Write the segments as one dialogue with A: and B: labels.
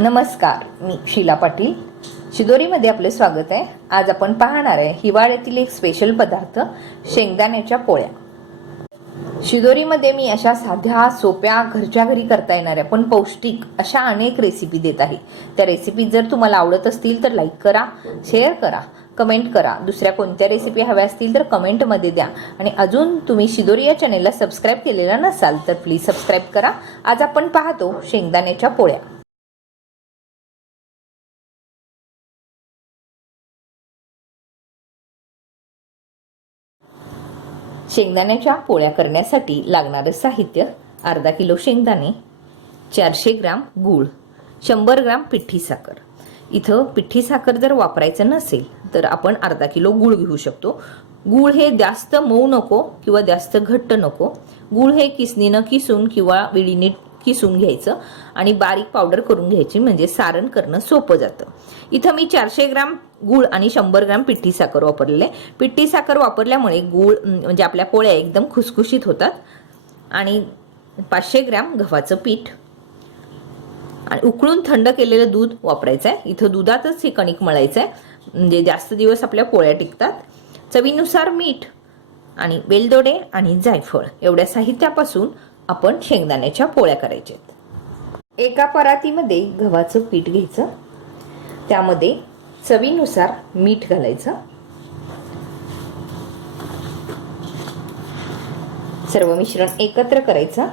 A: नमस्कार मी शीला पाटील. शिदोरीमध्ये आपले स्वागत आहे. आज आपण पाहणार आहे हिवाळ्यातील एक स्पेशल पदार्थ शेंगदाण्याच्या पोळ्या. शिदोरीमध्ये मी अशा साध्या सोप्या घरच्या घरी करता येणाऱ्या पण पौष्टिक अशा अनेक रेसिपी देत आहे. त्या रेसिपी जर तुम्हाला आवडत असतील तर लाईक करा शेअर करा कमेंट करा. दुसऱ्या कोणत्या रेसिपी हव्या असतील तर कमेंटमध्ये द्या. आणि अजून तुम्ही शिदोरी या चॅनेलला सबस्क्राईब केलेला नसाल तर प्लीज सबस्क्राईब करा. आज आपण पाहतो शेंगदाण्याच्या पोळ्या. शेंगदाण्याच्या पोळ्या करण्यासाठी लागणारं साहित्य अर्धा किलो शेंगदाणे चारशे ग्राम गूळ शंभर ग्राम पिठी साखर. इथं पिठी साखर जर वापरायचं नसेल तर आपण अर्धा किलो गूळ घेऊ शकतो. गूळ हे जास्त मऊ नको किंवा जास्त घट्ट नको. गूळ हे किसनीनं किसून किंवा विळीने किसून घ्यायचं आणि बारीक पावडर करून घ्यायची म्हणजे सारण करणं सोपं जातं. इथं मी चारशे ग्राम गूळ आणि शंभर ग्राम पिठी साखर वापरलेले. पिठी साखर वापरल्यामुळे गूळ म्हणजे आपल्या पोळ्या एकदम खुसखुशीत होतात. आणि पाचशे ग्रॅम गव्हाचं पीठ. आणि उकळून थंड केलेलं दूध वापरायचं आहे इथं दुधातच हे कणिक मळायचं आहे म्हणजे जास्त दिवस आपल्या पोळ्या टिकतात. चवीनुसार मीठ आणि वेलदोडे आणि जायफळ एवढ्या साहित्यापासून आपण शेंगदाण्याच्या पोळ्या करायच्या आहेत एका परातीमध्ये गव्हाचं पीठ घ्यायचं. त्यामध्ये चवीनुसार मीठ घालायचं. सर्व मिश्रण एकत्र करायचं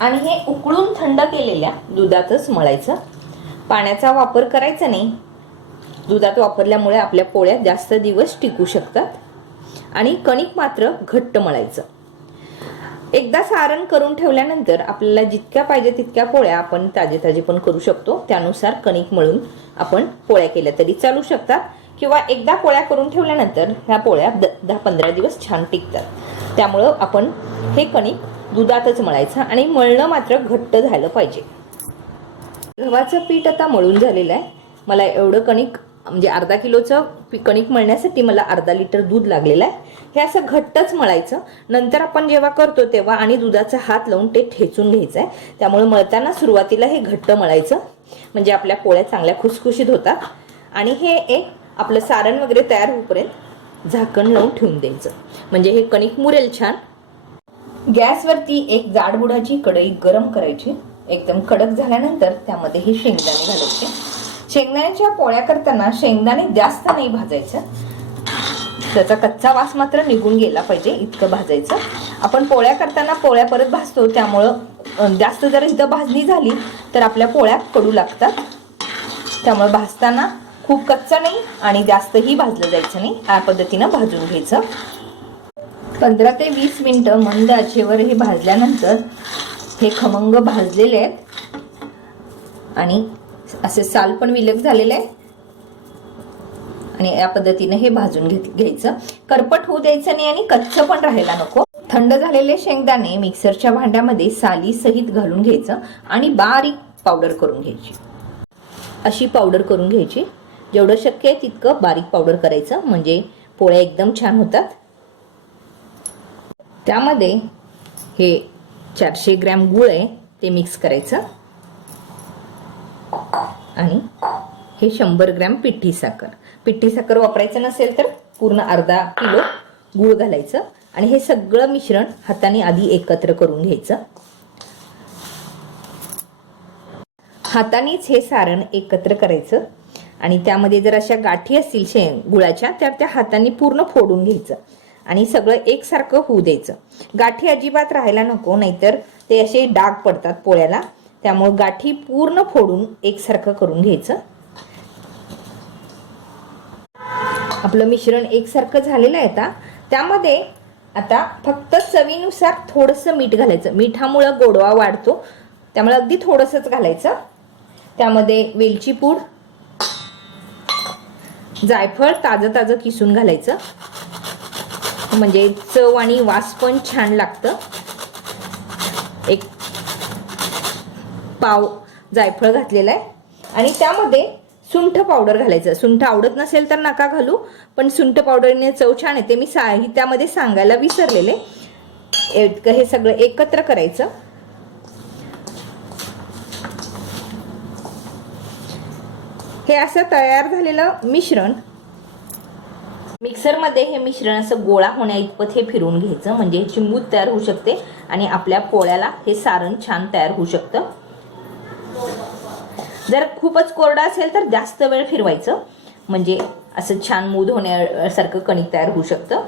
A: आणि हे उकळून थंड केलेल्या दुधातच मळायचं. पाण्याचा वापर करायचा नाही. दुधात वापरल्यामुळे आपल्या पोळ्या जास्त दिवस टिकू शकतात आणि कणिक मात्र घट्ट मळायचं. एकदा सारण करून ठेवल्यानंतर आपल्याला जितक्या पाहिजे तितक्या पोळ्या आपण ताजे ताजे पण करू शकतो. त्यानुसार कणिक मळून आपण पोळ्या केल्या तरी चालू शकतात. किंवा एकदा पोळ्या करून ठेवल्यानंतर ह्या पोळ्या द दहा पंधरा दिवस छान टिकतात. त्यामुळं आपण हे कणिक दुधातच मळायचं आणि मळणं मात्र घट्ट झालं पाहिजे. गव्हाचं पीठ आता मळून झालेलं आहे. मला एवढं कणिक म्हणजे अर्धा किलोचं कणिक मळण्यासाठी मला अर्धा लिटर दूध लागलेलं आहे. हे असं घट्टच मळायचं. नंतर आपण जेव्हा करतो तेव्हा आणि दुधाचा हात लावून ते ठेचून घ्यायचं आहे त्यामुळे मळताना सुरुवातीला हे घट्ट मळायचं. म्हणजे आपल्या पोळ्या चांगल्या खुसखुशीत होतात. आणि हे एक आपलं सारण वगैरे तयार होईपर्यंत झाकण लावून ठेवून द्यायचं. म्हणजे हे कणिक मुरेल छान. गॅसवरती एक जाडबुडाची कढई गरम करायची. एकदम कडक झाल्यानंतर त्यामध्ये हे शेंगदाणे घालायचे. शेंगदाण्याच्या पोळ्या करताना शेंगदाणे जास्त नाही भाजायचं. त्याचा कच्चा वास मात्र निघून गेला पाहिजे इतकं भाजायचं. आपण पोळ्या करताना पोळ्या परत भाजतो त्यामुळं जास्त जर इथं भाजली झाली तर आपल्या पोळ्या कडू लागतात. त्यामुळे भाजताना खूप कच्चा नाही आणि जास्तही भाजलं जायचं नाही या पद्धतीनं भाजून घ्यायचं. पंधरा ते वीस मिनटं मंद आचेवर हे भाजल्यानंतर हे खमंग भाजलेले आहेत. आणि असे साल पण विलग झालेले आहे आणि या पद्धतीने हे भाजून घेत घ्यायचं. करपट होऊ द्यायचं नाही आणि कच्च पण राहायला नको. थंड झालेले शेंगदाणे मिक्सरच्या भांड्यामध्ये साली सहित घालून घ्यायचं आणि बारीक पावडर करून घ्यायची. अशी पावडर करून घ्यायची. जेवढं शक्य आहे तितकं बारीक पावडर करायचं. म्हणजे पोळ्या एकदम छान होतात. त्यामध्ये हे चारशे ग्रॅम गूळ आहे ते मिक्स करायचं. आणि हे शंभर ग्रॅम पिठी साखर. पिठी साखर वापरायचं नसेल तर पूर्ण अर्धा किलो गूळ घालायचं आणि हे सगळं मिश्रण हाताने आधी एकत्र करून घ्यायचं. हातानेच हे सारण एकत्र करायचं आणि त्यामध्ये जर अशा गाठी असतील शे गुळाच्या तर त्या हाताने पूर्ण फोडून घ्यायचं आणि सगळं एकसारखं होऊ द्यायचं. गाठी अजिबात राहायला नको नाहीतर ते असे डाग पडतात पोळ्याला. त्यामुळे गाठी पूर्ण फोडून एकसारखं करून घ्यायचं. आपलं मिश्रण एकसारखं झालेलं आहे आता. त्यामध्ये आता फक्त चवीनुसार थोडंसं मीठ घालायचं. मिठामुळं गोडवा वाढतो. त्यामुळे अगदी थोडंसंच घालायचं. त्यामध्ये वेलची पूड जायफळ ताजं ताजं किसून घालायचं. म्हणजे चव आणि वास पण छान लागतं. एक पाव जायफळ घातलेलं आहे. आणि त्यामध्ये सुंठ पावडर घालायचं. सुंठ आवडत नसेल तर नका घालू पण सुंठ पावडरने चव छान येते. मी साहित्यामध्ये सांगायला विसरलेले. हे सगळं एकत्र करायचं. हे असं तयार झालेलं मिश्रण. मिक्सरमध्ये हे मिश्रण असं गोळा होण्या इतपत हे फिरवून घ्यायचं. म्हणजे चिमूत तयार होऊ शकते आणि आपल्या पोळ्याला हे सारण छान तयार होऊ शकतं. जर खूपच कोरडा असेल तर जास्त वेळ फिरवायचं. म्हणजे असं छान मूद होण्यासारखं कणिक तयार होऊ शकतं.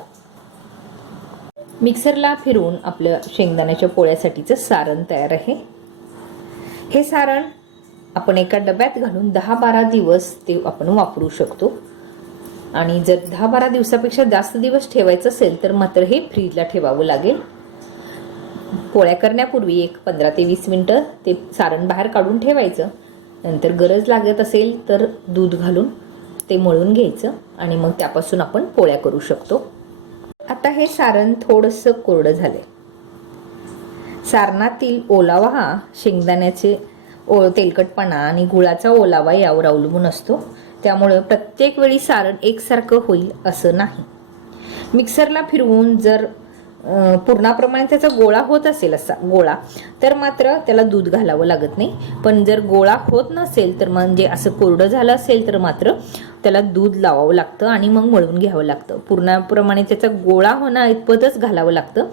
A: मिक्सरला फिरवून आपलं शेंगदाण्याच्या पोळ्यासाठीचं सारण तयार आहे. हे सारण आपण एका डब्यात घालून दहा बारा दिवस ते आपण वापरू शकतो. आणि जर दहा बारा दिवसापेक्षा जास्त दिवस ठेवायचं असेल तर मात्र हे फ्रीजला ठेवावं लागेल. पोळ्या करण्यापूर्वी एक पंधरा ते वीस मिनटं ते सारण बाहेर काढून ठेवायचं. नंतर गरज लागत असेल तर दूध घालून ते मळून घ्यायचं आणि मग त्यापासून आपण पोळ्या करू शकतो. आता हे सारण थोडंसं कोरडं झालंय. सारणातील ओलावा हा शेंगदाण्याचे ओ तेलकटपणा आणि गुळाचा ओलावा यावर अवलंबून असतो. त्यामुळं प्रत्येक वेळी सारण एकसारखं होईल असं नाही. मिक्सरला फिरवून जर पूर्णाप्रमाणे त्याचा गोळा होत असेल असा गोळा तर मात्र त्याला दूध घालावं लागत नाही. पण जर गोळा होत नसेल तर म्हणजे असं कोरडं झालं असेल तर मात्र त्याला दूध लावावं लागतं आणि मग मळून घ्यावं लागतं. पूर्णाप्रमाणे त्याचा गोळा होणं इतपतच घालावं लागतं.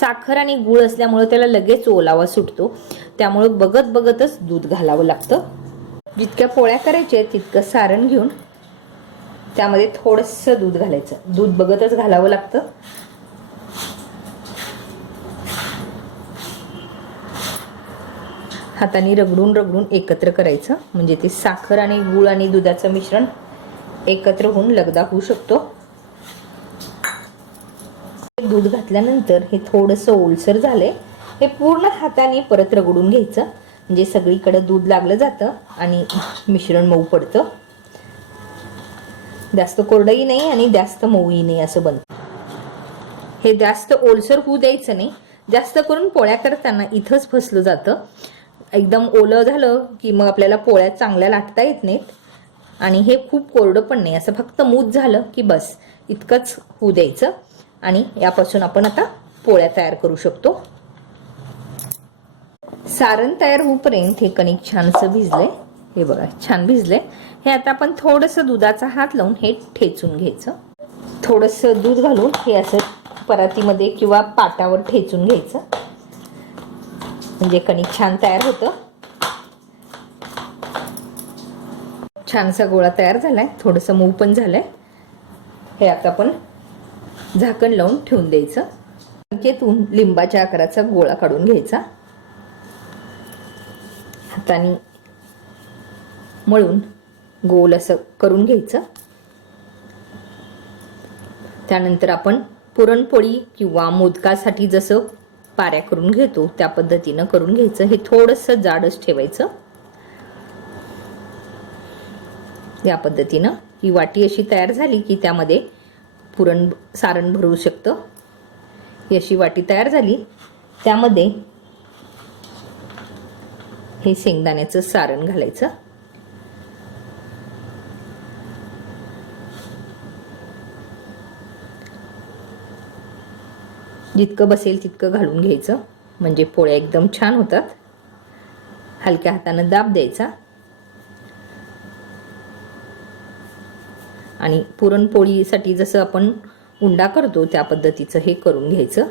A: साखर आणि गुळ असल्यामुळं त्याला लगेच ओलावा सुटतो. त्यामुळं बघत बघतच दूध घालावं लागतं. जितक्या पोळ्या करायच्या तितकं सारण घेऊन त्यामध्ये थोडंसं दूध घालायचं. दूध बघतच घालावं लागतं. हाताने रगडून रगडून एकत्र करायचं. म्हणजे ते साखर आणि गूळ आणि दुधाचं मिश्रण एकत्र होऊन लगदा होऊ शकतो. दूध घातल्यानंतर हे थोडंसं ओलसर झालंय हे पूर्ण हाताने परत रगडून घ्यायचं. म्हणजे सगळीकडे दूध लागलं जातं आणि मिश्रण मऊ पडतं. जास्त कोरडंही नाही आणि जास्त मऊही नाही असं बनतं. हे जास्त ओलसर होऊ द्यायचं नाही. जास्त करून पोळ्या करताना इथंच फसलं जातं. एकदम ओलं झालं की मग आपल्याला पोळ्या चांगल्या लाटता येत नाहीत. आणि हे खूप कोरडं पण नाही. असं फक्त मूत झालं की बस इतकंच होऊ द्यायचं. आणि यापासून आपण आता पोळ्या तयार करू शकतो. सारण तयार होऊपर्यंत हे कणिक छानसं भिजलंय. हे बघा छान भिजलंय. हे आता आपण थोडंसं दुधाचा हात लावून हे ठेचून घ्यायचं. थोडंसं दूध घालून हे असं परातीमध्ये किंवा पाटावर ठेचून घ्यायचं. म्हणजे कणिक छान तयार होतं. छानसा गोळा तयार झालाय. थोडंसं मऊ पण झालंय. हे आता आपण झाकण लावून ठेवून द्यायचं. बँकेतून लिंबाच्या आकाराचा गोळा काढून घ्यायचा. हाताने मळून गोल असं करून घ्यायचं. त्यानंतर आपण पुरणपोळी किंवा मोदकासाठी जसं पाऱ्या करून घेतो त्या पद्धतीनं करून घ्यायचं. हे थोडंसं जाडच ठेवायचं. या पद्धतीनं ही वाटी अशी तयार झाली की त्यामध्ये पुरण सारण भरू शकतं. ही अशी वाटी तयार झाली त्यामध्ये हे शेंगदाण्याचं सारण घालायचं. जितकं बसेल तितकं घालून घ्यायचं. म्हणजे पोळ्या एकदम छान होतात. हलक्या हातानं दाब द्यायचा. आणि पुरणपोळीसाठी जसं आपण उंडा करतो त्या पद्धतीचं हे करून घ्यायचं.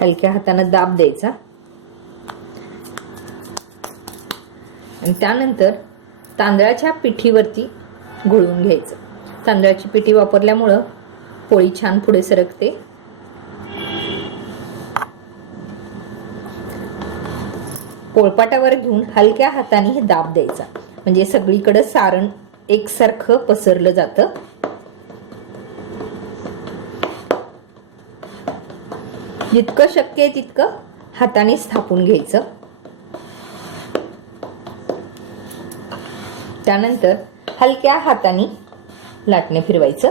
A: हलक्या हातानं दाब द्यायचा. आणि त्यानंतर तांदळाच्या पिठीवरती घोळून घ्यायचं. तांदळाची पिठी वापरल्यामुळं पोळी छान पुढे सरकते. पोळपाटावर घेऊन हलक्या हाताने हे दाब द्यायचा. म्हणजे सगळीकडे सारण एकसारखं पसरलं जातं. जितकं शक्य आहे तितकं हाताने स्थापून घ्यायचं. त्यानंतर हलक्या हाताने लाटणे फिरवायचं.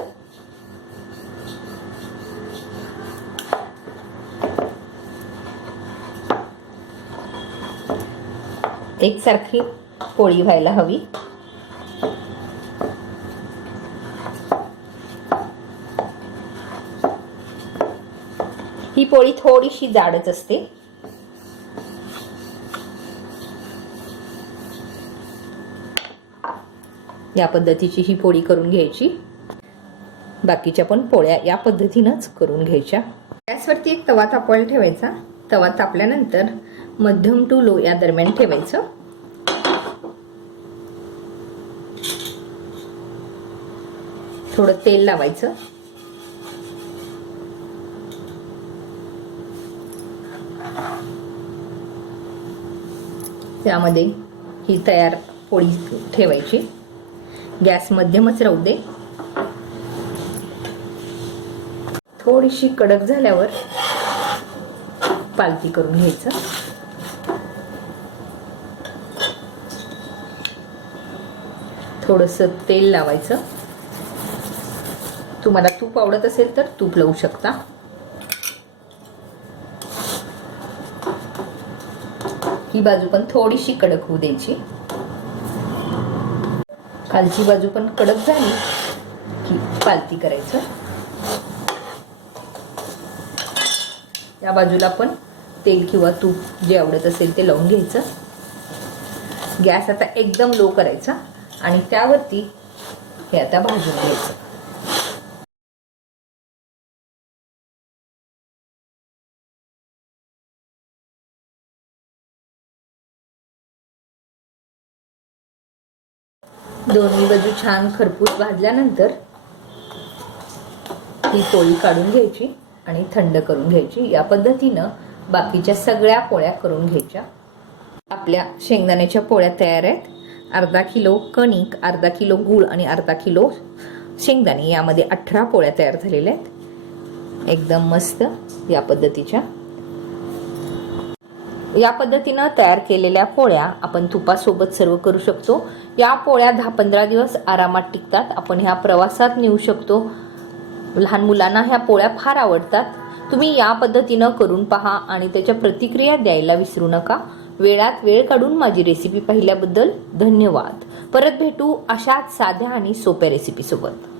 A: एकसारखी पोळी व्हायला हवी. पोळी थोडीशी जाडच असते. या पद्धतीची ही पोळी करून घ्यायची. बाकीच्या पण पोळ्या या पद्धतीनंच करून घ्यायच्या. गॅसवरती एक तवा तापवायला ठेवायचा. तवा तापल्यानंतर मध्यम टू लो या दरम्यान ठेवायचं. थोडं तेल लावायचं. त्यामध्ये ही तयार पोळी ठेवायची. गॅस मध्यमच राहू दे. थोडीशी कडक झाल्यावर पालती करून घ्यायचं. थोडंसं तेल लावायचं. तुम्हाला तूप आवडत असेल तर तूप लावू शकता. ही बाजू पण थोडीशी कडक होऊ द्यायची. खालची बाजू पण कडक झाली की पालती करायचं. या बाजूला पण तेल किंवा तूप जे आवडत असेल ते लावून घ्यायचं. गॅस आता एकदम लो करायचा आणि त्यावरती हे आता भाजून घ्यायचं. दोन्ही बाजू छान खरपूस भाजल्यानंतर ही पोळी काढून घ्यायची आणि थंड करून घ्यायची. या पद्धतीनं बाकीच्या सगळ्या पोळ्या करून घ्यायच्या. आपल्या शेंगदाण्याच्या पोळ्या तयार आहेत. अर्धा किलो कणिक अर्धा किलो गूळ आणि अर्धा किलो शेंगदाणे यामध्ये अठरा पोळ्या तयार झालेल्या आहेत. एकदम मस्त या पद्धतीच्या. या पद्धतीनं तयार केलेल्या पोळ्या आपण तुपासोबत सर्व करू शकतो. या पोळ्या दहा पंधरा दिवस आरामात टिकतात. आपण ह्या प्रवासात नेऊ शकतो. लहान मुलांना ह्या पोळ्या फार आवडतात. तुम्ही या पद्धतीनं करून पहा आणि त्याच्या प्रतिक्रिया द्यायला विसरू नका. वेळात वेळ काढून माझी रेसिपी पाहिल्याबद्दल धन्यवाद. परत भेटू अशाच साध्या आणि सोप्या रेसिपीसोबत